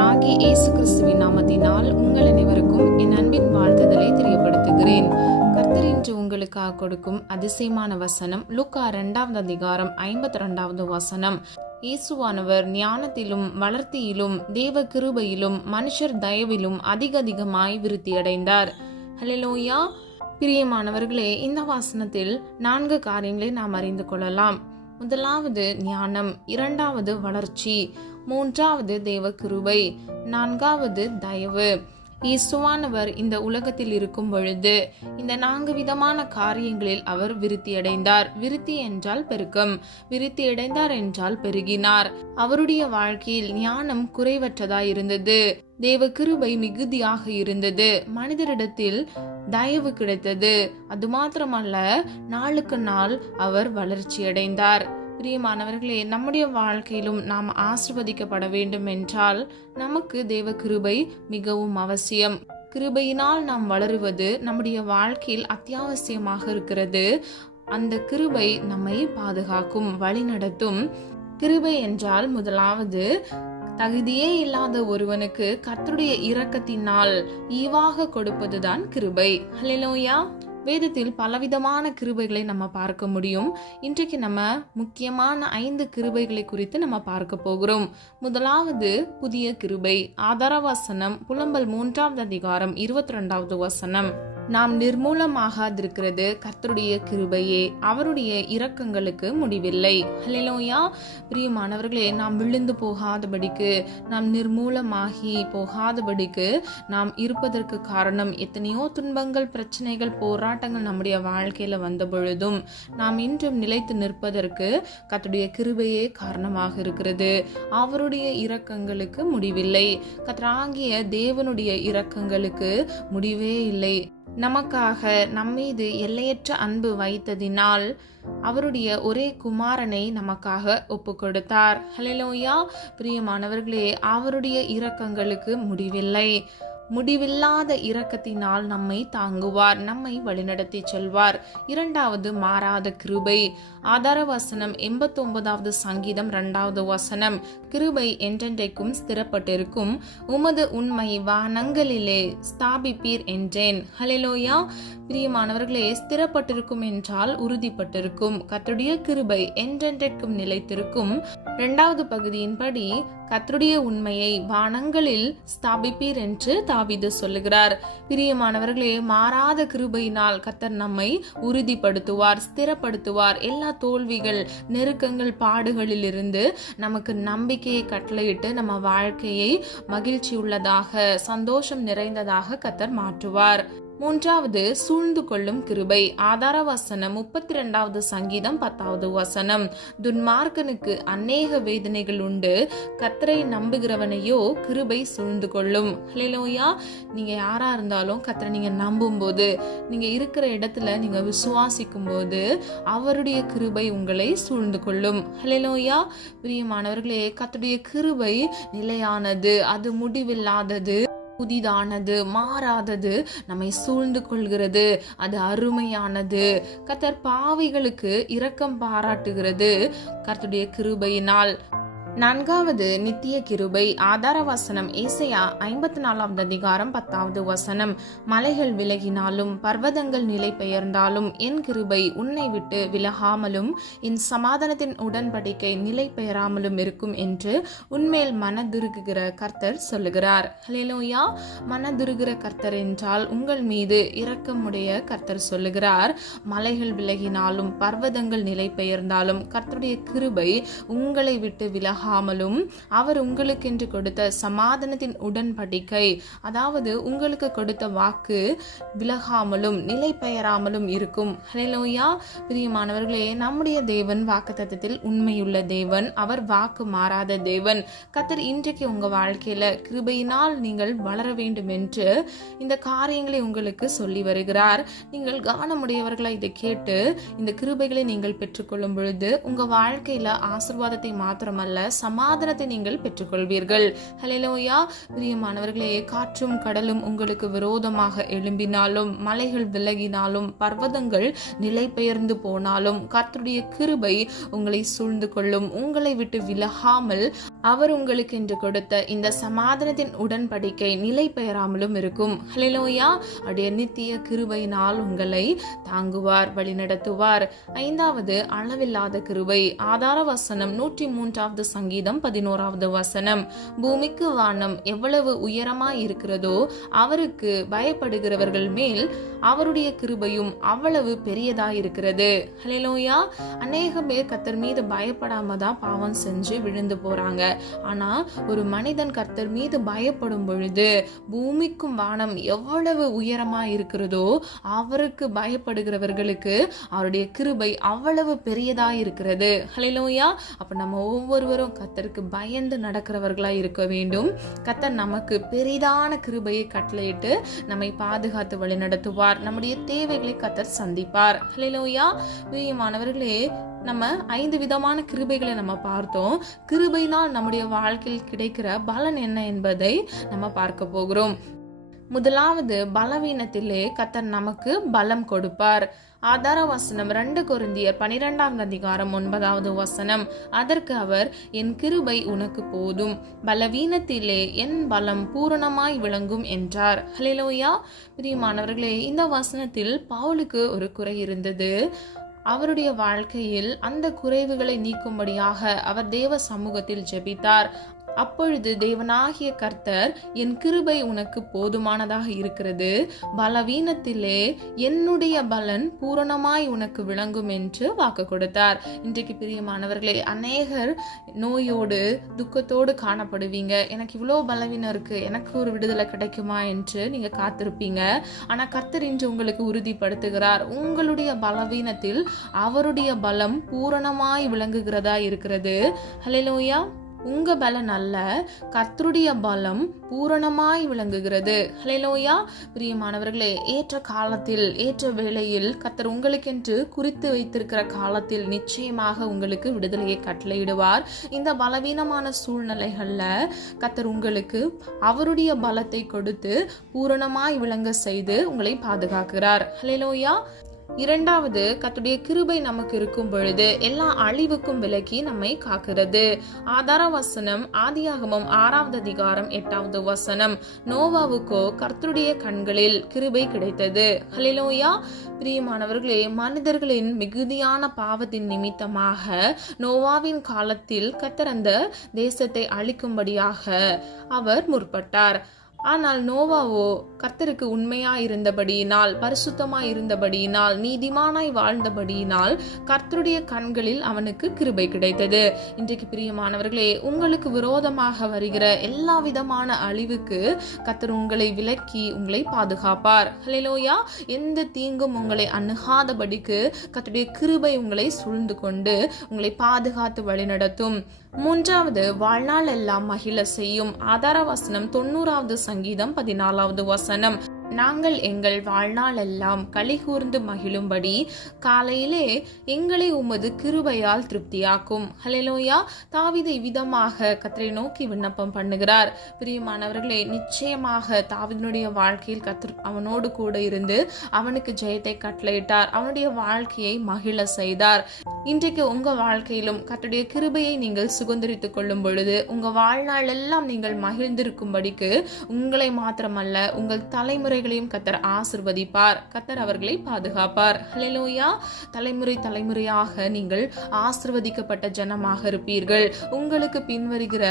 கர்த்தராகிய இயேசு கிறிஸ்துவின் நாமத்தினால் உங்கள் அனைவருக்கும் என் அன்பின் வாழ்த்துதலை தெரியப்படுத்துகிறேன். கர்த்தர் இன்று உங்களுக்காக கொடுக்கும் அதிசயமான வசனம் லூக்கா 2 அதிகாரம் 52 வசனம். இயேசுவானவர் ஞானத்திலும் வளர்த்தியிலும் தேவ கிருபையிலும் மனுஷர் தயவிலும் அதிகமாய் விருத்தியடைந்தார். ஹல்லேலூயா. பிரியமானவர்களே, இந்த வசனத்தில் 4 காரியங்களை நாம் அறிந்து கொள்ளலாம். முதலாவது ஞானம், இரண்டாவது வளர்ச்சி, மூன்றாவது தேவ கிருபை, நான்காவது தயவு. இயேசுவானவர் இந்த உலகத்தில் இருக்கும் பொழுது இந்த 4 விதமான காரியங்களில் அவர் விருத்தியடைந்தார். விருத்தி என்றால் பெருக்கம், விருத்தியடைந்தார் என்றால் பெருகினார். அவருடைய வாழ்க்கையில் ஞானம் குறைவற்றதாய் இருந்தது, தேவ கிருபை மிகுதியாக இருந்தது, மனிதரிடத்தில் தயவு கிடைத்தது. அது மாத்திரமல்ல, நாளுக்கு நாள் அவர் வளர்ச்சியடைந்தார். பிரியமானவர்களே, நம்முடைய வாழ்க்கையிலும் நாம் ஆசீர்வதிக்கப்பட வேண்டும் என்றால் நமக்கு தேவ கிருபை மிகவும் அவசியம். கிருபையினால் நாம் வளருவது நம்முடைய வாழ்க்கையில் அத்தியாவசியமாக இருக்கிறது. அந்த கிருபை நம்மை பாதுகாக்கும், வழி நடத்தும். கிருபை என்றால் முதலாவது, தகுதியே இல்லாத ஒருவனுக்கு கர்த்தருடைய இரக்கத்தினால் ஈவாக கொடுப்பதுதான் கிருபை. ஹல்லேலூயா. வேதத்தில் பலவிதமான கிருபைகளை நம்ம பார்க்க முடியும். இன்றைக்கு நம்ம முக்கியமான 5 கிருபைகளை குறித்து நம்ம பார்க்க போகிறோம். முதலாவது புதிய கிருபை. ஆதார வசனம் புலம்பல் 3 அதிகாரம் 22 வசனம். நாம் நிர்மூலமாகாதிருக்கிறது கர்த்தருடைய கிருபையே, அவருடைய இரக்கங்களுக்கு முடிவில்லை. ஹல்லேலூயா. பிரியமானவர்களே, நாம் விழுந்து போகாதபடிக்கு, நாம் நிர்மூலமாகி போகாதபடிக்கு நாம் இருப்பதற்கு காரணம் எத்தனையோ துன்பங்கள், பிரச்சனைகள், போராட்டங்கள் நம்முடைய வாழ்க்கையில வந்த பொழுதும் நாம் இன்றும் நிலைத்து நிற்பதற்கு கர்த்தருடைய கிருபையே காரணமாக இருக்கிறது. அவருடைய இரக்கங்களுக்கு முடிவில்லை. கர்த்தராகிய தேவனுடைய இரக்கங்களுக்கு முடிவே இல்லை. நமக்காக நம்மீது எல்லையற்ற அன்பு வைத்ததினால் அவருடைய ஒரே குமாரனை நமக்காக ஒப்பு கொடுத்தார். ஹல்லேலூயா. பிரியமானவர்களே, அவருடைய இரக்கங்களுக்கு முடிவில்லை. முடிவில்லாத இரக்கத்தினால் நம்மை தாங்குவார், நம்மை வழிநடத்தி செல்வார். இரண்டாவது மாறாத கிருபை. ஆதார வசனம் 89 சங்கீதம் 2 வசனம். கிருபை என்றென்றைக்கும் ஸ்திரப்பட்டிருக்கும், உமது உண்மை வானங்களிலே ஸ்தாபிப்பீர் என்றேன். ஹல்லேலூயா. பிரியமானவர்களே, ஸ்திரப்பட்டிருக்கும் என்றால் உறுதிப்பட்டிருக்கும். கர்த்தருடைய கிருபை என்றென்றைக்கும் நிலைத்திருக்கும். 2வது பகுதியின்படி கர்த்தருடைய உண்மையை வானங்களில் ஸ்தாபிப்பீர் என்று தாவீது சொல்லுகிறார். பிரியமானவர்களே, மாறாத கிருபையினால் கர்த்தர் நம்மை உறுதிப்படுத்துவார், ஸ்திரப்படுத்துவார். எல்லா தோல்விகள், நெருக்கங்கள், பாடுகளில் இருந்து நமக்கு நம்பிக்கையை கட்டளையிட்டு நம்ம வாழ்க்கையை மகிழ்ச்சி உள்ளதாக, சந்தோஷம் நிறைந்ததாக கர்த்தர் மாற்றுவார். மூன்றாவது சூழ்ந்து கொள்ளும் கிருபை. ஆதார வசனம் 32 சங்கீதம் 10 வசனம். துன்மார்க்கனுக்கு அநேக வேதனைகள் உண்டு, கர்த்தரை நம்புகிறவனையோ கிருபை சூழ்ந்து கொள்ளும். ஹல்லேலூயா. நீங்க யாரா இருந்தாலும் கர்த்தரை நீங்க நம்பும் போது, நீங்க இருக்கிற இடத்துல நீங்க விசுவாசிக்கும் போது அவருடைய கிருபை உங்களை சூழ்ந்து கொள்ளும். ஹல்லேலூயா. பிரியமானவர்களே, கர்த்தருடைய கிருபை நிலையானது, அது முடிவில்லாதது, புதிதானது, மாறாதது, நம்மை சூழ்ந்து கொள்கிறது. அது அருமையானது. கர்த்தர் பாவிகளுக்கு இரக்கம் பாராட்டுகிறது கர்த்தருடைய கிருபையினால். 4வது நித்திய கிருபை. ஆதார வசனம் ஏசாயா 54 அதிகாரம் 10 வசனம். மலைகள் விலகினாலும் பர்வதங்கள் நிலை பெயர்ந்தாலும் என் கிருபை உன்னை விட்டு விலகாமலும் என் சமாதானத்தின் உடன்படிக்கை நிலை பெயராமலும் இருக்கும் என்று உன்மேல் மனதுருகுகிற கர்த்தர் சொல்லுகிறார். ஹல்லேலூயா. மனதுருகிற கர்த்தர் என்றால் உங்கள் மீது இரக்கமுடைய கர்த்தர் சொல்லுகிறார். மலைகள் விலகினாலும் பர்வதங்கள் நிலை பெயர்ந்தாலும் கர்த்தருடைய கிருபை உங்களை விட்டு விலகாமலும் அவர் உங்களுக்கென்று கொடுத்த சமாதானத்தின் உடன்படிக்கை, அதாவது உங்களுக்கு கொடுத்த வாக்கு விலகாமலும் நிலை பெயராமலும் இருக்கும். ஹல்லேலூயா. பிரியமானவர்களே, நம்முடைய தேவன் வாக்குத்தத்தத்தில் உண்மையுள்ள தேவன், அவர் வாக்கு மாறாத தேவன். கர்த்தர் இன்றைக்கு உங்க வாழ்க்கையில கிருபையினால் நீங்கள் வளர வேண்டும் என்று இந்த காரியங்களை உங்களுக்கு சொல்லி வருகிறார். நீங்கள் கவனமுடையவர்களா இதை கேட்டு இந்த கிருபைகளை நீங்கள் பெற்றுக்கொள்ளும் பொழுது உங்க வாழ்க்கையில ஆசீர்வாதத்தை மாத்திரமல்ல, சமாதானத்தை நீங்கள் பெற்றுக்கொள்வீர்கள். ஹல்லேலூயா. பிரியமானவர்களே, காற்றும் கடலும் உங்களுக்கு விரோதமாக எழும்பினாலும், மலைகள் விலகினாலும், பர்வதங்கள் நிலை பெயர்ந்து போனாலும், கர்த்தருடைய கிருபை உங்களை சூழ்ந்து கொள்ளும். உங்களை விட்டு விலகாமல் அவர் உங்களுக்கு என்று கொடுத்த இந்த சமாதானத்தின் உடன்படிக்கை நிலை பெயராமலும் இருக்கும். ஹல்லேலூயா. அவருடைய நித்திய கிருபையினால் உங்களை தாங்குவார், வழிநடத்துவார். 5வது, அளவில்லாத கிருபை. ஆதார வசனம் 103வது சங்கீதம் 11வது வசனம். பூமிக்கு வானம் எவ்வளவு உயரமாய் இருக்கிறதோ அவருக்கு பயப்படுகிறவர்கள் மேல் அவருடைய கிருபையும் அவ்வளவு பெரியதாய் இருக்கிறது. ஹல்லேலூயா. அநேக பேர் கர்த்தர் மீது பயப்படாம தான் பாவம் செஞ்சு விழுந்து போறாங்க. ஆனா ஒரு மனிதன் கர்த்தர் மீது பயப்படும் பொழுது பூமிக்கும் வானம் எவ்வளவு உயரமா இருக்கிறதோ அவருக்கு பயப்படுகிறவர்களுக்கு அவருடைய கிருபை அவ்வளவு பெரியதா இருக்கிறது. ஹல்லேலூயா. அப்ப நம்ம ஒவ்வொருவரும் கர்த்தருக்கு பயந்து நடக்கிறவர்களா இருக்க வேண்டும். கர்த்தர் நமக்கு பெரிதான கிருபையை கட்டளையிட்டு நம்மை பாதுகாத்து வழி நடத்துவார். நம்முடைய தேவைகளை கர்த்தர் சந்திப்பார். ஹல்லேலூயா. பிரியமானவர்களே, நம்ம 5 விதமான கிருபைகளை நம்ம பார்த்தோம். கிருபைனால் நம்முடைய வாழ்க்கையில் கிடைக்கிற பலன் என்ன என்பதை நம்ம பார்க்க போகிறோம். முதலாவது, பலவீனத்திலே கர்த்தர் நமக்கு பலம் கொடுப்பார். ஆதார வசனம் 2 கொரிந்தியர் 12வது அதிகாரம் 9வது வசனம். அதற்கு அவர், என் கிருபை உனக்கு போதும், பலவீனத்திலே என் பலம் பூரணமாய் விளங்கும் என்றார். ஹல்லேலூயா. பிரியமானவர்களே, இந்த வசனத்தில் பவுலுக்கு ஒரு குறை இருந்தது. அவருடைய வாழ்க்கையில் அந்த குறைவுகளை நீக்கும்படியாக அவர் தேவ சமூகத்தில் ஜெபித்தார். அப்பொழுது தேவனாகிய கர்த்தர், என் கிருபை உனக்கு போதுமானதாக இருக்கிறது, பலவீனத்திலே என்னுடைய பலன் பூரணமாய் உனக்கு விளங்கும் என்று வாக்கு கொடுத்தார். இன்றைக்கு பிரியமானவர்களே, அநேகர் நோயோடு துக்கத்தோடு காணப்படுவீங்க. எனக்கு இவ்வளோ பலவீனம் இருக்கு, எனக்கு ஒரு விடுதலை கிடைக்குமா என்று நீங்க காத்திருப்பீங்க. ஆனா கர்த்தர் இன்று உங்களுக்கு உறுதிப்படுத்துகிறார், உங்களுடைய பலவீனத்தில் அவருடைய பலம் பூரணமாய் விளங்குகிறதா இருக்கிறது. ஹல்லேலூயா. உங்க பலன் அல்ல, கர்த்தருடைய பலம் பூரணமாய் விளங்குகிறது. ஹல்லேலூயா. பிரியமானவர்களே, ஏற்ற காலத்தில் ஏற்ற வேளையில் கர்த்தர் உங்களுக்கென்று குறித்து வைத்திருக்கிற காலத்தில் நிச்சயமாக உங்களுக்கு விடுதலையை கட்டளையிடுவார். இந்த பலவீனமான சூழ்நிலைகள்ல கர்த்தர் உங்களுக்கு அவருடைய பலத்தை கொடுத்து பூரணமாய் விளங்க செய்து உங்களை பாதுகாக்கிறார். ஹல்லேலூயா. 2வது, கர்த்தருடைய கிருபை நமக்கு இருக்கும் பொழுது எல்லா அழிவுக்கும் விலக்கி நம்மை காக்கிறது. ஆதார வசனம் ஆதியாகமம் 6வது அதிகாரம் 8வது வசனம். நோவாவுக்கோ கர்த்தருடைய கண்களில் கிருபை கிடைத்தது. ஹல்லேலூயா. பிரியமானவர்களே, மனிதர்களின் மிகுதியான பாவத்தின் நிமித்தமாக நோவாவின் காலத்தில் கர்த்தர் அந்த தேசத்தை அழிக்கும்படியாக அவர் முற்பட்டார். ஆனால் நோவாவோ கர்த்தருக்கு உண்மையாய் இருந்தபடியினால், பரிசுத்தமாய் இருந்தபடியினால், நீதிமானாய் வாழ்ந்தபடியினால் கர்த்தருடைய கண்களில் அவனுக்கு கிருபை கிடைத்தது. இன்றைக்கு பிரியமானவர்களே, உங்களுக்கு விரோதமாக வருகிற எல்லா விதமான அழிவுக்கு கர்த்தர் உங்களை விலக்கி உங்களை பாதுகாப்பார். ஹல்லேலூயா. எந்த தீங்கும் உங்களை அணுகாதபடிக்கு கர்த்தருடைய கிருபை உங்களை சூழ்ந்து கொண்டு உங்களை பாதுகாத்து வழிநடத்தும். 3வது, வாழ்நாள் எல்லாம் மகிழ செய்யும். ஆதார வசனம் 90வது சங்கீதம் 14வது வசனம். நாங்கள் எங்கள் வாழ்நாள் எல்லாம் களி கூர்ந்து மகிழும்படி காலையிலே எங்களை உமது கிருபையால் திருப்தியாக்கும். ஹல்லேலூயா. தாவீது இவ்விதமாக கர்த்தரை நோக்கி விண்ணப்பம் பண்ணுகிறார். பிரியமானவர்களே, நிச்சயமாக தாவீதினுடைய வாழ்க்கையில் கர்த்தர் அவனோடு கூட இருந்து அவனுக்கு ஜெயத்தை கட்டளையிட்டார், அவனுடைய வாழ்க்கையை மகிழ செய்தார். இன்றைக்கு உங்க வாழ்க்கையிலும் கர்த்தருடைய கிருபையை நீங்கள் சுதந்தரித்துக் கொள்ளும் பொழுது உங்க வாழ்நாள் எல்லாம் நீங்கள் மகிழ்ந்திருக்கும்படிக்கு உங்களை மாத்திரமல்ல உங்கள் தலைமுறைகளையும் கர்த்தர் ஆசீர்வதிப்பார். கர்த்தர் அவர்களை பாதுகாப்பார். ஹல்லேலூயா. தலைமுறை தலைமுறையாக நீங்கள் ஆசீர்வதிக்கப்பட்ட ஜனமாக இருப்பீர்கள். உங்களுக்கு பின்வருகிற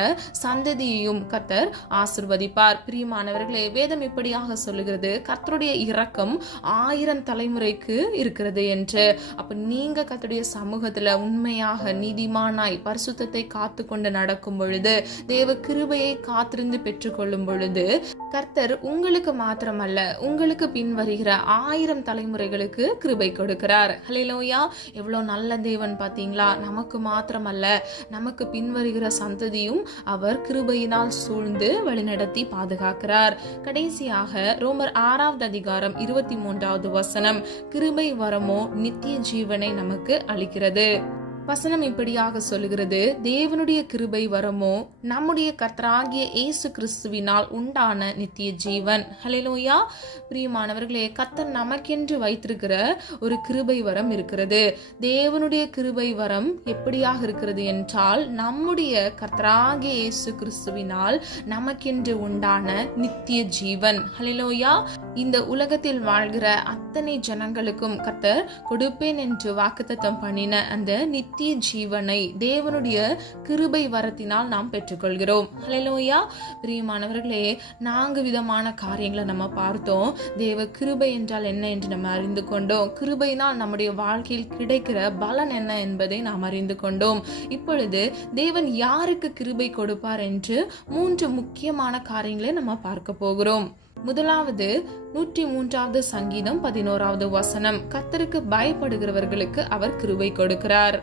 சந்ததியையும் கர்த்தர் ஆசீர்வதிப்பார். பிரியமானவர்களே, வேதம் இப்படியாக சொல்லுகிறது, கர்த்தருடைய இரக்கம் 1000 தலைமுறைக்கு இருக்கிறது என்று. அப்ப நீங்க கர்த்தருடைய சமூகத்துல உண்மையாக நீதிமானாய் பரிசுத்தத்தை காத்து கொண்டு நடக்கும் பொழுது, தேவ கிருபையை காத்திருந்து பெற்றுக்கொள்ளும் பொழுது கர்த்தர் உங்களுக்கு மாத்திரமல்ல உங்களுக்கு பின் வருகிற 1000 தலைமுறைகளுக்கு கிருபை கொடுக்கிறார். ஹல்லேலூயா. எவ்வளவு நல்ல தேவன் பாத்தீங்களா. நமக்கு மாத்திரமல்ல நமக்கு பின் வருகிற சந்ததியும் அவர் கிருபையினால் சூழ்ந்து வழிநடத்தி பாதுகாக்கிறார். கடைசியாக ரோமர் 6வது அதிகாரம் 23வது வசனம். கிருபை வரமோ நித்திய ஜீவனை நமக்கு அளிக்கிறது. வசனம் இப்படியாக சொல்லுகிறது, தேவனுடைய கிருபை வரமோ நம்முடைய கர்த்தராகிய இயேசு கிறிஸ்துவினால் உண்டான நித்திய ஜீவன். ஹல்லேலூயா. பிரியமானவர்களே, கர்த்தர் நமக்கென்று வைத்திருக்கிற ஒரு கிருபை வரம் இருக்கிறது. தேவனுடைய கிருபை வரம் எப்படியாக இருக்கிறது என்றால், நம்முடைய கர்த்தராகிய இயேசு கிறிஸ்துவினால் நமக்கென்று உண்டான நித்திய ஜீவன். ஹல்லேலூயா. இந்த உலகத்தில் வாழ்கிற அத்தனை ஜனங்களுக்கும் கர்த்தர் கொடுப்பேன் என்று வாக்குத்தத்தம் பண்ணின அந்த நித்திய ஜீவனை தேவனுடைய கிருபை வரத்தினால் நாம் பெற்றுக்கொள்கிறோம். ஹல்லேலூயா. பிரியமானவர்களே, 4 விதமான காரியங்களை நம்ம பார்த்தோம். தேவ கிருபை என்றால் என்ன என்று நம்ம அறிந்து கொண்டோம். கிருபையினால் நம்முடைய வாழ்க்கையில் கிடைக்கிற பலன் என்ன என்பதை நாம் அறிந்து கொண்டோம். இப்பொழுது தேவன் யாருக்கு கிருபை கொடுப்பார் என்று 3 முக்கியமான காரியங்களை நம்ம பார்க்க போகிறோம். முதலாவது 103வது சங்கீதம் 11வது வசனம். கர்த்தருக்கு பயப்படுகிறவர்களுக்கு அவர் கிருபை கொடுக்கிறார்.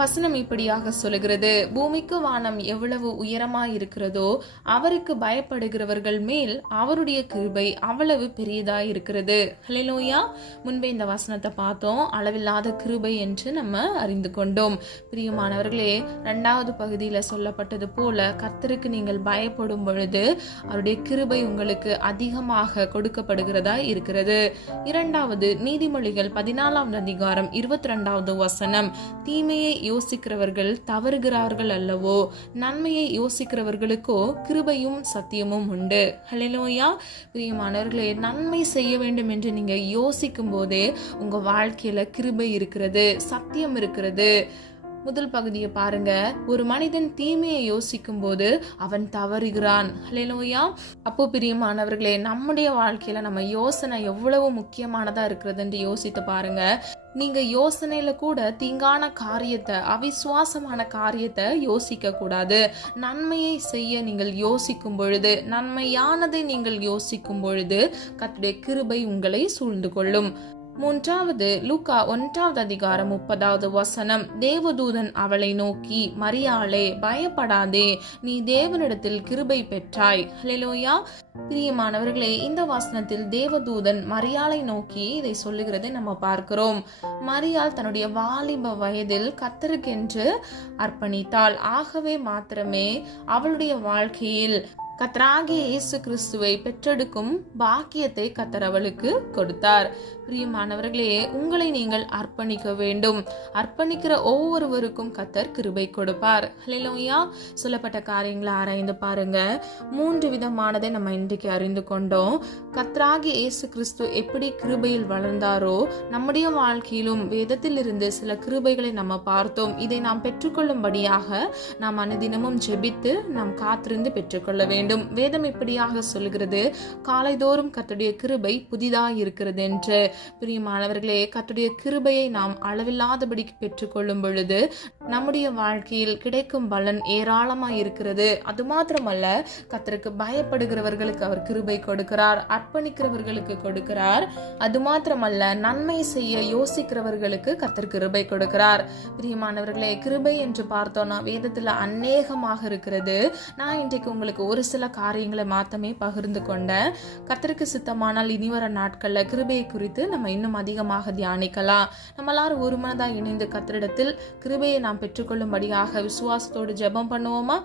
வசனம் இப்படியாக சொல்லுகிறது, பூமிக்கு வானம் எவ்வளவு உயரமாய் இருக்கிறதோ அவருக்கு பயப்படுகிறவர்கள் மேல் அவருடைய கிருபை அவ்வளவு பெரியதாய் இருக்கிறது. ஹல்லேலூயா. முன்பே இந்த வசனத்தை பார்த்தோம். அளவில்லாத கிருபை என்று நம்ம அறிந்து கொண்டோம். பிரியமானவர்களே, 2வது பகுதியில சொல்லப்பட்டது போல கர்த்தருக்கு நீங்கள் பயப்படும் பொழுது அவருடைய கிருபை உங்களுக்கு அதிகமாக கொடுக்கப்படுகிறதா இருக்கிறது. 2வது நீதிமொழிகள் 14வது அதிகாரம் 22வது வசனம். தீமையை யோசிக்கிறவர்கள் தவறுகிறார்கள் அல்லவோ, நன்மையை யோசிக்கிறவர்களுக்கோ கிருபையும் சத்தியமும் உண்டு. ஹல்லேலூயா. பிரியமானவர்களே, நன்மை செய்ய வேண்டும் என்று நீங்க யோசிக்கும் போதே உங்க வாழ்க்கையில கிருபை இருக்கிறது, சத்தியம் இருக்கிறது. முதல் பகுதியை பாருங்க. ஒரு மனிதன் தீமையை யோசிக்கும் போது அவன் தவறுகிறான். ஹல்லேலூயா. அப்போ பிரியமானவர்களே, நம்முடைய வாழ்க்கையில நம்ம யோசனை எவ்வளவு முக்கியமானதா இருக்கிறது என்று யோசித்து பாருங்க. நீங்க யோசனையில கூட தீங்கான காரியத்தை, அவிசுவாசமான காரியத்தை யோசிக்க கூடாது. நன்மையை செய்ய நீங்கள் யோசிக்கும் பொழுது, நன்மையானதை நீங்கள் யோசிக்கும் பொழுது கர்த்தருடைய கிருபை உங்களை சூழ்ந்து கொள்ளும். 3வது லூக்கா 1வது அதிகாரம் 30வது வசனம். தேவதூதன் அவளை நோக்கி, மரியாளே பயப்படாதே, நீ தேவனிடத்தில் கிருபை பெற்றாய். ஹல்லேலூயா. பிரியமானவர்களே, இந்த வசனத்தில் தேவதூதன் மரியாளை நோக்கி இதை சொல்லுகிறதை நம்ம பார்க்கிறோம். மரியாள் தன்னுடைய வாலிப வயதில் கர்த்தருக்கென்று அர்ப்பணித்தாள். ஆகவே மாத்திரமே அவளுடைய வாழ்க்கையில் கர்த்தராகிய இயேசு கிறிஸ்துவை பெற்றெடுக்கும் பாக்கியத்தை கர்த்தர் அவளுக்கு கொடுத்தார். பிரியமானவர்களே, உங்களை நீங்கள் அர்ப்பணிக்க வேண்டும். அர்ப்பணிக்கிற ஒவ்வொருவருக்கும் கர்த்தர் கிருபை கொடுப்பார். ஹல்லேலூயா. சொல்லப்பட்ட காரியங்களை ஆராய்ந்து பாருங்க. 3 விதமானதை நம்ம இன்றைக்கு அறிந்து கொண்டோம். கர்த்தராகிய இயேசு கிறிஸ்து எப்படி கிருபையில் வளர்ந்தாரோ நம்முடைய வாழ்க்கையிலும் வேதத்தில் இருந்து சில கிருபைகளை நம்ம பார்த்தோம். இதை நாம் பெற்றுக்கொள்ளும்படியாக நாம் அனுதினமும் ஜெபித்து நாம் காத்திருந்து பெற்றுக்கொள்ள வேண்டும். வேதம் இப்படியாக சொல்கிறது, காலைதோறும் கர்த்தருடைய கிருபை புதிதாக இருக்கிறது என்று. பிரியமானவர்களே, கர்த்தருடைய கிருபையை நாம் அளவில்லாதபடி பெற்றுக்கொள்ளும் பொழுது நம்முடைய வாழ்க்கையில் கிடைக்கும் பலன் ஏராளமாய் இருக்கிறது. அது மாத்திரமல்ல, கர்த்தருக்கு பயப்படுகிறவர்களுக்கு அவர் கிருபை கொடுக்கிறார், அர்ப்பணிக்கிறவர்களுக்கு கொடுக்கிறார். அது மாத்திரமல்ல, நன்மை செய்ய யோசிக்கிறவர்களுக்கு கர்த்தர் கிருபை கொடுக்கிறார். பிரியமானவர்களே, கிருபை என்று பார்த்தோம்னா வேதத்துல அநேகமாக இருக்கிறது. நான் இன்றைக்கு உங்களுக்கு ஒரு சில காரியங்களை மாத்தமே பகிர்ந்து கொண்டேன். கர்த்தருக்கு சித்தமானால் இனிவர நாட்கள்ல கிருபையை குறித்து நம்ம இன்னும் அதிகமாக தியானிக்கலாம். நம்ம எல்லாரும் ஒரு மனதா இணைந்து கர்த்தரிடத்தில் கிருபையை நாம் பெற்றுக்கொள்ளும்படியாக விசுவாசத்தோடு ஜெபம் பண்ணுவோமா?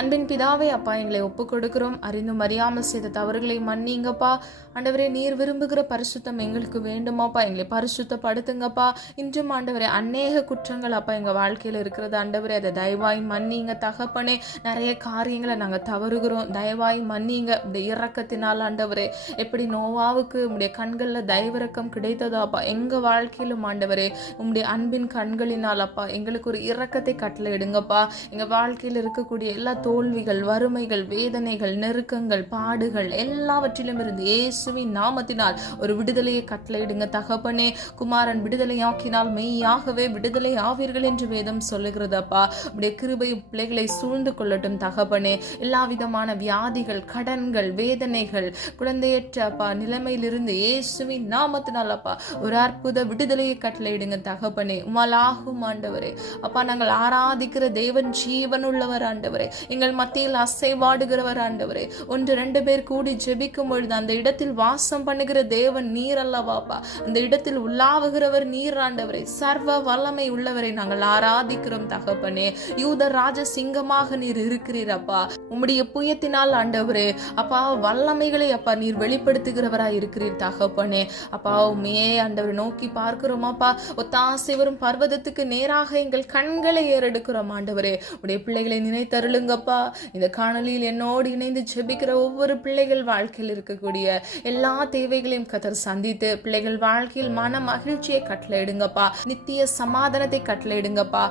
அன்பின் பிதாவே, அப்பா, எங்களை ஒப்பு கொடுக்கிறோம். அறிந்தும் அறியாமல் செய்த தவறுகளை மன்னிங்கப்பா. ஆண்டவரே, நீர் விரும்புகிற பரிசுத்தம் எங்களுக்கு வேண்டுமாப்பா. எங்களை பரிசுத்தப்படுத்துங்கப்பா. இன்றும் ஆண்டவரே அநேக குற்றங்கள் அப்பா எங்க வாழ்க்கையில இருக்கிறது. ஆண்டவரே, அதை தயவாய் மன்னிங்க தகப்பனே. நிறைய காரியங்களை நாங்க தவறுகிறோம், தயவாய் மன்னிங்க. இப்படி இரக்கத்தினால் ஆண்டவரே, எப்படி நோவாவுக்கு உம்முடைய கண்கள்ல தயவிறக்கம் கிடைத்ததோ அப்பா, எங்க வாழ்க்கையிலும் ஆண்டவரே உம்முடைய அன்பின் கண்களினால் அப்பா எங்களுக்கு ஒரு இரக்கத்தை கட்டளை இடுங்கப்பா. எங்க வாழ்க்கையில் இருக்கக்கூடிய எல்லா தோல்விகள், வறுமைகள், வேதனைகள், நெருக்கங்கள், பாடுகள் எல்லாவற்றிலும் இருந்து இயேசுவின் நாமத்தினால் ஒரு விடுதலையை கட்டளையிடுங்க தகப்பனே. குமாரன் விடுதலையாக்கினால் மெய்யாகவே விடுதலை ஆவீர்கள் என்று வேதம் சொல்லுகிறதப்பா. உடைய கிருபை பிள்ளைகளை சூழ்ந்து கொள்ளட்டும் தகப்பனே. எல்லா விதமான வியாதிகள், கடன்கள், வேதனைகள், குழந்தையற்ற அப்பா நிலைமையிலிருந்து இயேசுவின் நாமத்தினால் அப்பா ஒரு அற்புத விடுதலையை கட்டளையிடுங்க தகப்பனே. உமாலாகும் ஆண்டவரே. அப்பா, நாங்கள் ஆராதிக்கிற தேவன் ஜீவனுள்ளவர் ஆண்டவரே. எங்கள் மத்தியில் அசைவாடுகிறவர் ஆண்டவரே. 1-2 பேர் கூடி ஜெபிக்கும் பொழுது அந்த இடத்தில் வாசம் பண்ணுகிற தேவன் நீர் அல்லவாப்பா. அந்த இடத்தில் உள்ளாவுகிறவர் நீர் ஆண்டவரே. சர்வ வல்லமை உள்ளவரை நாங்கள் ஆராதிக்கிறோம் தகப்பனே. யூத ராஜ சிங்கமாக நீர் இருக்கிறீரப்பா. உம்முடைய புயத்தினால் ஆண்டவரே அப்பா வல்லமைகளை அப்பா நீர் வெளிப்படுத்துகிறவராய் இருக்கிறீர் தகப்பனே. அப்பா உண்மையே ஆண்டவரை நோக்கி பார்க்கிறோமாப்பா. ஒத்தாசை வரும் பர்வதத்துக்கு நேராக எங்கள் கண்களை ஏறெடுக்கிறோம் ஆண்டவரே. உடைய பிள்ளைகளை நினைத்தருளுங்கப்பா. இந்த காணொலியில் என்னோடு இணைந்து ஜெபிக்கிற ஒவ்வொரு பிள்ளைகள் வாழ்க்கையில் இருக்கக்கூடிய எல்லா தேவைகளையும் கர்த்தர் சந்தித்து பிள்ளைகள் வாழ்க்கையில் மன மகிழ்ச்சியை கட்டளையிடுங்கப்பா. நித்திய சமாதானத்தை கட்டளையிடுங்கப்பா.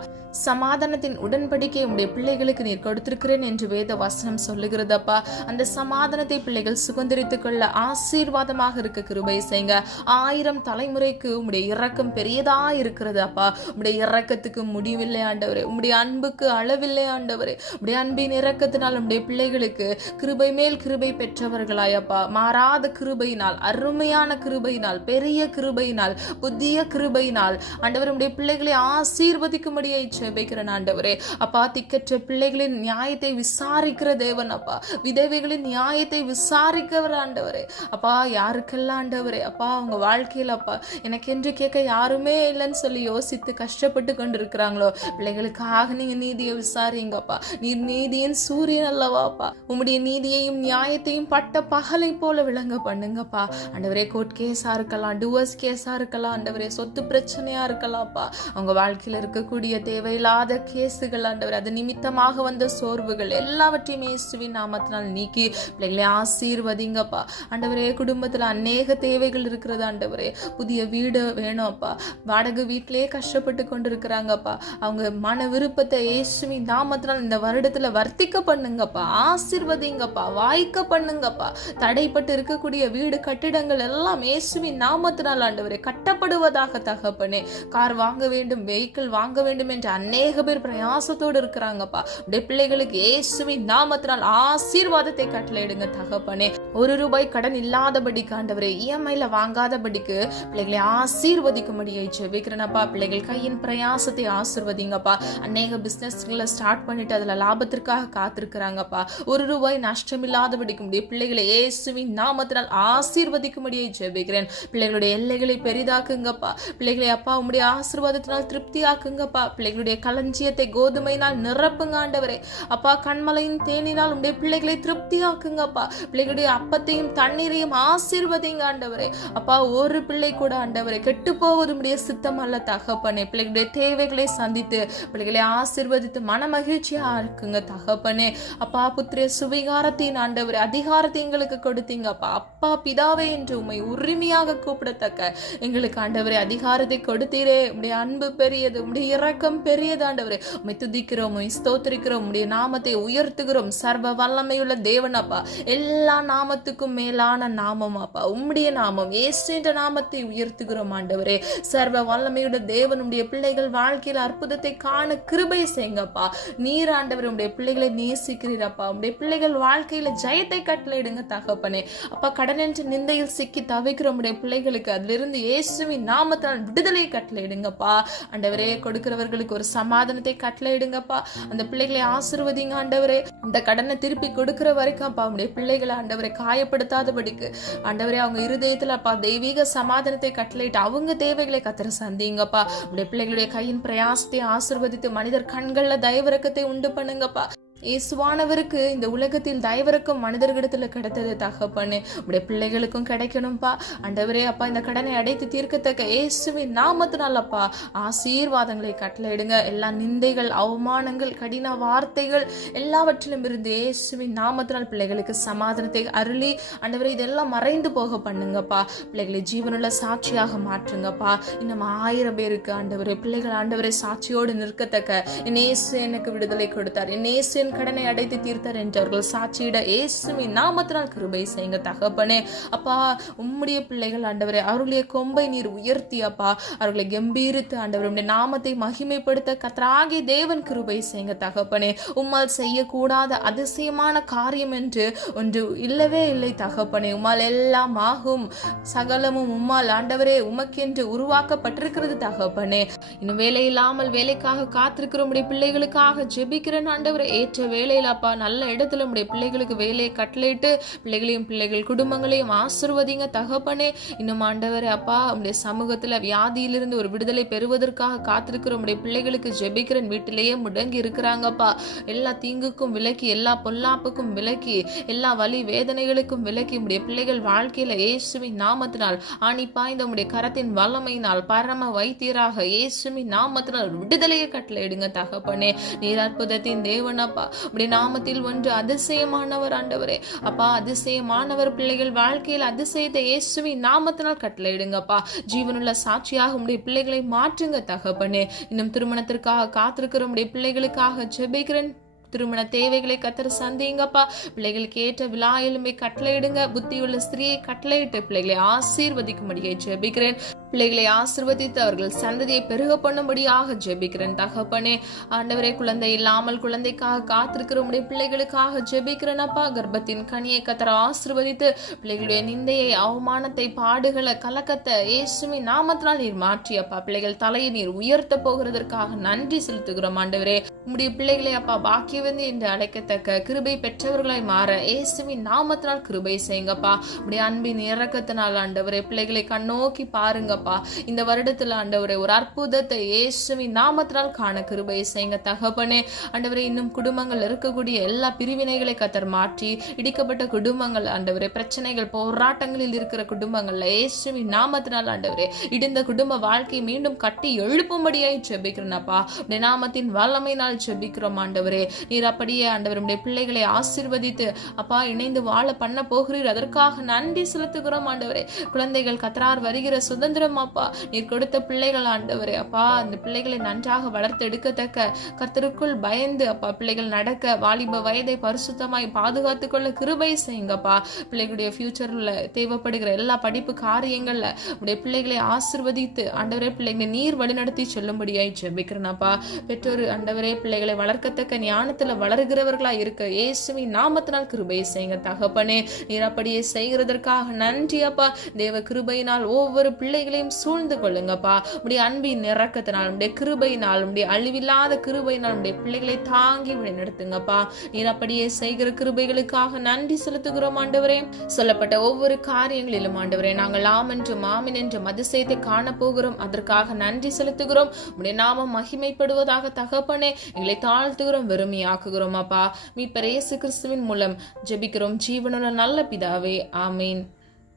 சமாதானத்தின் உடன்படிக்கை உடைய பிள்ளைகளுக்கு நீர் கொடுத்திருக்கிறேன் என்று வேத வசனம் சொல்லுகிறதப்பா. அந்த சமாதானத்தை பிள்ளைகள் சுதந்திரித்துக் கொள்ள ஆசீர்வாதமாக இருக்க கிருபை செய்யுங்க. 1000 தலைமுறைக்கு உம்முடைய இரக்கம் பெரியதா இருக்கிறது அப்பா. உம்முடைய இரக்கத்துக்கு முடிவில்லை ஆண்டவரே. உம்முடைய அன்புக்கு அளவில்லை ஆண்டவரே. உம்முடைய அன்பின் இரக்கத்தினால் உம்முடைய பிள்ளைகளுக்கு கிருபை மேல் கிருபை பெற்றவர்களாயப்பா. மாறாத கிருபையினால், அருமையான கிருபையினால், பெரிய கிருபையினால், புதிய கிருபையினால் ஆண்டவர் உம்முடைய பிள்ளைகளை ஆசீர்வதிக்கும்படியை ஜெபிக்கிறேன் ஆண்டவரே. அப்பா திக்கற்ற பிள்ளைகளின் நியாயத்தை விசாரிக்கிற தேவன் அப்பா. விதவைகளின் நியாயத்தை விசாரிக்கிறவர் ஆண்டவரே. அப்பா யாருக்கெல்லாம் ஆண்டவரே அப்பா அவங்க வாழ்க்கையில் அப்பா எனக்கு என்று கேட்க யாருமே இல்லைன்னு சொல்லி யோசித்து கஷ்டப்பட்டு கொண்டு இருக்கிறாங்களோ பிள்ளைகளுக்காக நீங்க நீதியை விசாரிங்கப்பா. நீர் நீதியின் சூரியன் அல்லவாப்பா. உம்முடைய நீதியையும் நியாயத்தையும் பட்ட பகலை போல விளங்க பண்ணுங்கப்பா. ஆண்டவரே கோர்ட் கேஸா இருக்கலாம், டிவோர்ஸ் கேஸா இருக்கலாம் ஆண்டவரே, சொத்து பிரச்சனையா இருக்கலாம்ப்பா. அவங்க வாழ்க்கையில் இருக்கக்கூடிய தேவையில்லாத கேசுகள் ஆண்டவரே, அது நிமித்தமாக வந்த சோர்வுகள் எல்லாவற்றையும் இயேசுவின் நாமத்தினால் நீக்கி பிள்ளைகளை ஆசீர்வதிங்கப்பா. ஆண்டவரே குடும்பத்துல அநேக தேவைகள் இருக்கிறது ஆண்டவரே. புதிய வீடு வேணும் அப்பா. வாடகை வீட்டிலேயே கஷ்டப்பட்டு கொண்டு இருக்கிறாங்கப்பா. அவங்க மன விருப்பத்தை இயேசுவின் நாமத்தினால் இந்த வருடத்துல வர்த்திக்க பண்ணுங்கப்பா. ஆசீர்வதிங்கப்பா. வாய்க்க பண்ணுங்கப்பா. தடைப்பட்டு இருக்கக்கூடிய வீடு கட்டிடங்கள் எல்லாம் இயேசுவின் நாமத்தினால் ஆண்டவரே கட்டப்படுவதாக தகப்பனே. கார் வாங்க வேண்டும், வெஹிக்கிள் வாங்க வேண்டும் என்று அநேக பேர் பிரயாசத்தோடு இருக்கிறாங்கப்பா. உடைய பிள்ளைகளுக்கு இயேசுவின் நாமத்தினால் ஆசீர்வாதத்தை கட்டளையிடுங்க தகப்பனே. ₹1 கடன் இல்லாதபடிக்கு ஆண்டவரே, இஎம்ஐல வாங்காதபடிக்கு பிள்ளைகளை ஆசீர்வதிக்கும்படியை ஜெபிக்கிறேனப்பா. பிள்ளைகள் கையின் பிரயாசத்தை ஆசீர்வதிங்கப்பா. அநேக பிசினஸ்களை ஸ்டார்ட் பண்ணிட்டு அதுல லாபத்திற்காக காத்திருக்கிறாங்கப்பா. ₹1 நஷ்டம் இல்லாதபடிக்கு உடைய பிள்ளைகளை இயேசுவின் நாமத்தினால் ஆசீர்வதிக்கும்படியை ஜெபிக்கிறேன். பிள்ளைகளுடைய எல்லைகளை பெரிதாக்குங்கப்பா. பிள்ளைகளை அப்பா உம்முடைய ஆசீர்வாதத்தினால் திருப்தியாக்குங்கப்பா. பிள்ளைகளுடைய களஞ்சியத்தை கோதுமையினால் நிரப்புங்க ஆண்டவரே. அப்பா கண்மலையின் தேனினால் உடைய பிள்ளைகளை திருப்தியாக்குங்கப்பா. பிள்ளைகளுடைய அப்பத்தையும் தண்ணீரையும் ஆசீர்வதிங்க ஆண்டவரே. அப்பா ஒரு பிள்ளை கூட ஆண்டவரே கெட்டு போவது உடைய சித்தம் அல்ல தகப்பனே. பிள்ளைகளுடைய தேவைகளை சந்தித்து பிள்ளைகளை ஆசீர்வதித்து மன மகிழ்ச்சியா இருக்குங்க தகப்பனே. அப்பா புத்திர சுவிகாரத்தின் ஆண்டவரே அதிகாரத்தை எங்களுக்கு கொடுத்தீங்கப்பா. அப்பா பிதாவே என்று உம்மை உரிமையாக கூப்பிடத்தக்க எங்களுக்கு ஆண்டவரே அதிகாரத்தை கொடுத்தீரே. உடைய அன்பு பெரியது, உடைய இரக்கம் பெரியது ஆண்டவரே. உம்மை துதிக்கிறோம், உம்மை ஸ்தோத்திரிக்கிறோம், உடைய நாமத்தை உயர்த்துகிறோம். சர்வ வல்லமையுள்ள தேவன் அப்பா. எல்லா நாமத்துக்கும் மேலான நாமம் அப்பா உம்முடைய நாமம் இயேசு என்ற நாமத்தை உயர்த்துகிறோம் ஆண்டவரே. சர்வ வல்லமையுள்ள தேவன் உடைய பிள்ளைகள் வாழ்க்கையில் அற்புதத்தை காண கிருபை செய்யுங்கப்பா. நீர் ஆண்டவர் உடைய பிள்ளைகளை நேசிக்கிறீரப்பா. உடைய பிள்ளைகள் வாழ்க்கையில ஜெயத்தை கட்டளையிடுங்க தகப்பனே. அப்பா கடன் என்ற நிந்தையில் சிக்கி தவிக்கிற உடைய பிள்ளைகளுக்கு அதிலிருந்து இயேசுவின் நாமத்தால் விடுதலை கட்டளையிடுங்கப்பா. ஆண்டவரே கொடுக்கிறவர்களுக்கு ஒரு சமாதானத்தை கட்டளையிடுங்கப்பா. அந்த பிள்ளைகளை ஆசீர்வதிங்க ஆண்டவரே. இந்த கடனை திருப்பி கொடுக்கிற வரைக்கும் அப்பா உடைய பிள்ளைகளை ஆண்டவரை காயப்படுத்தாதபடிக்கு ஆண்டவரே அவங்க இருதயத்துல அப்பா தெய்வீக சமாதானத்தை கட்டளையிட்டு அவங்க தேவைகளை கத்தர சந்திங்கப்பா. உடைய பிள்ளைகளுடைய கையின் பிரயாசத்தை ஆசீர்வதித்து மனிதர் கண்கள்ல தயவிறக்கத்தை உண்டு பண்ணுங்கப்பா. இயேசுவானவருக்கு இந்த உலகத்தில் தயவிறக்கம் மனிதர்களிடத்துல கிடைத்தது தகப்பனே. உடைய பிள்ளைகளுக்கும் கிடைக்கணும்பா ஆண்டவரே. அப்பா இந்த கடனை அடைத்து தீர்க்கத்தக்க இயேசுவின் நாமத்தினால் அப்பா ஆசீர்வாதங்களை கட்டளையிடுங்க. எல்லா நிந்தைகள், அவமானங்கள், கடின வார்த்தைகள் எல்லாவற்றிலும் இருந்து இயேசுவின் நாமத்தினால் பிள்ளைகளுக்கு சமாதானத்தை அருளி ஆண்டவரே இதெல்லாம் மறைந்து போக பண்ணுங்கப்பா. பிள்ளைகளை ஜீவனுள்ள சாட்சியாக மாற்றுங்கப்பா. இன்னும் 1000 பேருக்கு ஆண்டவரே பிள்ளைகள் ஆண்டவரை சாட்சியோடு நிற்கத்தக்க என் இயேசு எனக்கு விடுதலை கொடுத்தார், என் இயேசு கடனை அடைத்து தீர்த்தார் என்றவர்கள் சாட்சியிட இயேசுவின் நாமத்தினால் கிருபை செய்யுங்க தகப்பனே. அப்பா உம்முடைய பிள்ளைகள் ஆண்டவரே அவர்களுடைய கொம்பை நீர் உயர்த்தி அப்பா அவர்களை கம்பீரித்து ஆண்டவருடைய நாமத்தை மகிமைப்படுத்த கர்த்தராகிய தேவன் கிருபை செய்யுங்க தகப்பனே. உம்மால் செய்யக்கூடாத அதிசயமான காரியம் என்று ஒன்று இல்லவே இல்லை தகப்பனே. உம்மால் எல்லாம் ஆகும், சகலமும் உம்மால் ஆண்டவரே உமக்கென்று உருவாக்கப்பட்டிருக்கிறது தகப்பனே. இன்னும் வேலை இல்லாமல் வேலைக்காக காத்திருக்கிற உம்முடைய பிள்ளைகளுக்காக ஜெபிக்கிறேன் ஆண்டவரே. ஏற்ற வேலையில அப்பா நல்ல இடத்துல உடைய பிள்ளைகளுக்கு வேலையை கட்டளையிட்டு பிள்ளைகளையும் பிள்ளைகள் குடும்பங்களையும் ஆசீர்வதிங்க தகப்பனே. இன்னும் ஆண்டவரே அப்பா உடைய சமூகத்துல வியாதியிலிருந்து ஒரு விடுதலை பெறுவதற்காக காத்திருக்கிற உடைய பிள்ளைகளுக்கு ஜெபிக்கிறேன். வீட்டிலேயே முடங்கி இருக்கிறாங்கப்பா. எல்லா தீங்குக்கும் விலக்கி, எல்லா பொல்லாப்புக்கும் விலக்கி, எல்லா வலி வேதனைகளுக்கும் விலக்கி உடைய பிள்ளைகள் வாழ்க்கையில இயேசுவின் நாமத்தினால் ஆணிப்பா இந்த உடைய கரத்தின் வல்லமையினால் பரம வைத்தியராக இயேசுவின் நாமத்தினால் விடுதலையை கட்டளையிடுங்க தகப்பனே. நீர் அற்புதத்தின் தேவனப்பா. உடைய நாமத்தில் ஒன்று அதிசயமானவர் ஆண்டவரே அப்பா. அதிசயமானவர் பிள்ளைகள் வாழ்க்கையில் அதிசயத்தை இயேசுவின் நாமத்தினால் கட்டளையிடுங்கப்பா. ஜீவனுள்ள சாட்சியாக உடைய பிள்ளைகளை மாற்றுங்க தகப்பனே. இன்னும் திருமணத்திற்காக காத்திருக்கிற உடைய பிள்ளைகளுக்காக ஜெபிக்கிறேன். திருமண தேவைகளை கத்தர் சந்திங்கப்பா. பிள்ளைகளுக்கு ஏற்ற விழா எலும்பை கட்டளையிடுங்க. புத்தியுள்ள ஸ்திரியை கட்டளையிட்டு பிள்ளைகளை ஆசீர்வதிக்கும்படியை ஜெபிக்கிறேன். பிள்ளைகளை ஆசீர்வதித்து அவர்கள் சந்ததியை பெருக பண்ணும்படியாக ஜெபிக்கிறேன் தகப்பனே. ஆண்டவரே குழந்தை இல்லாமல் குழந்தைக்காக காத்திருக்கிற உடைய பிள்ளைகளுக்காக ஜெபிக்கிறேன் அப்பா. கர்ப்பத்தின் கனியை கத்தர் ஆசீர்வதித்து பிள்ளைகளுடைய நிந்தையை, அவமானத்தை, பாடுகளை, கலக்கத்தை இயேசுவின் நாமத்தினால் நீர் மாற்றியப்பா. பிள்ளைகள் தலையை நீர் உயர்த்த போகிறதற்காக நன்றி செலுத்துகிறோம் ஆண்டவரே. உடைய பிள்ளைகளை அப்பா பாக்கியவந்தி என்று அழைக்கத்தக்க கிருபை பெற்றவர்களாய் மாற இயேசுவின் நாமத்தினால் கிருபை செய்யுங்கப்பா. உடைய அன்பின் இரக்கத்தினால் ஆண்டவரே பிள்ளைகளை கண்ணோக்கி பாருங்கப்பா. இந்த வருடத்துல ஆண்டவரே ஒரு அற்புதத்தை இயேசுவின் நாமத்தினால் காண கிருபை செய்யுங்க தகப்பனே. ஆண்டவரே இன்னும் குடும்பங்கள் இருக்கக்கூடிய எல்லா பிரிவினைகளை கத்தர் மாற்றி, இடிக்கப்பட்ட குடும்பங்கள் ஆண்டவரே, பிரச்சனைகள் போராட்டங்களில் இருக்கிற குடும்பங்கள்ல இயேசுவின் நாமத்தினால் ஆண்டவரே இடிந்த குடும்ப வாழ்க்கை மீண்டும் கட்டி எழுப்பும்படியாய் ஜெபிக்கிறேனப்பா. உடைய நாமத்தின் வல்லமையினால் ஜெபிக்கிறோம் ஆண்டவரே. நீர் அப்படியே ஆண்டவர் உடைய பிள்ளைகளை ஆசீர்வதித்து அப்பா இணைந்து வாழ பண்ண போகிறீர். அதற்காக நன்றி செலுத்துகிறோம் ஆண்டவரே. குழந்தைகள் கத்தரார் வருகிற சுதந்திரம் அப்பா. நீர் கொடுத்த பிள்ளைகள் ஆண்டவரே அப்பா. அந்த பிள்ளைகளை நன்றாக வளர்த்து எடுக்கத்தக்க கர்த்தருக்குள் பயந்து அப்பா பிள்ளைகள் நடக்க வாலிப வயதை பரிசுத்தமாய் பாதுகாத்துக் கொள்ள கிருபை செய்யுங்கப்பா. பிள்ளைகளுடைய ஃபியூச்சர்ல தேவைப்படுகிற எல்லா படிப்பு காரியங்கள்ல உடைய பிள்ளைகளை ஆசீர்வதித்து ஆண்டவரே பிள்ளைங்களை நீர் வழிநடத்தி செல்லும்படியாய் ஜெபிக்கிறேனப்பா. பெற்றோர் ஆண்டவரே பிள்ளைகளை வளர்க்கத்தக்க ஞானத்துல வளர்கிறவர்களா இருக்க இயேசுவின் நாமத்தினால் கிருபை செய்யுங்க தகப்பனே. நீர் அப்படியே செய்கிறதற்காக நன்றி அப்பா. தேவ கிருபையினால் ஒவ்வொரு பிள்ளைகளையும் சூழ்ந்து கொள்ளுங்கப்பா. உடைய அன்பின் இரக்கத்தினால், உடைய கிருபையினால், உடைய அழிவில்லாத கிருபையினால் உடைய பிள்ளைகளை தாங்கி வழிநடத்துங்கப்பா. நீர் அப்படியே செய்கிற கிருபைகளுக்காக நன்றி செலுத்துகிறோம் ஆண்டவரே. சொல்லப்பட்ட ஒவ்வொரு காரியங்களிலும் ஆண்டவரே நாங்கள் ஆம் என்றும் ஆமென் என்றும் அதிசயத்தை காண போகிறோம். அதற்காக நன்றி செலுத்துகிறோம். உடைய நாமம் மகிமைப்படுவதாக தகப்பனே. எங்களை தாழ்த்துகிறோம், வெறுமையாக்குகிறோம் அப்பா. மீட்பர் இயேசு கிறிஸ்துவின் மூலம் ஜெபிக்கிறோம் ஜீவனுள்ள நல்ல பிதாவே, ஆமீன்.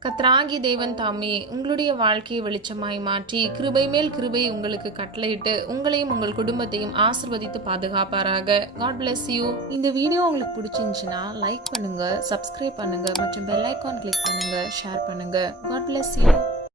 கர்த்தராகிய தேவன் தாமே உங்களுடைய வாழ்க்கையை வெளிச்சமாய் மாற்றி கிருபை மேல் கிருபை உங்களுக்கு கட்டளையிட்டு உங்களையும் உங்கள் குடும்பத்தையும் ஆசீர்வதித்து பாதுகாப்பாராக. God bless you. இந்த வீடியோ உங்களுக்கு பிடிச்சிருந்துச்சுன்னா லைக் பண்ணுங்க, சப்ஸ்கிரைப் பண்ணுங்க மற்றும் பெல் ஐகான் கிளிக் பண்ணுங்க, ஷேர் பண்ணுங்க. God bless you.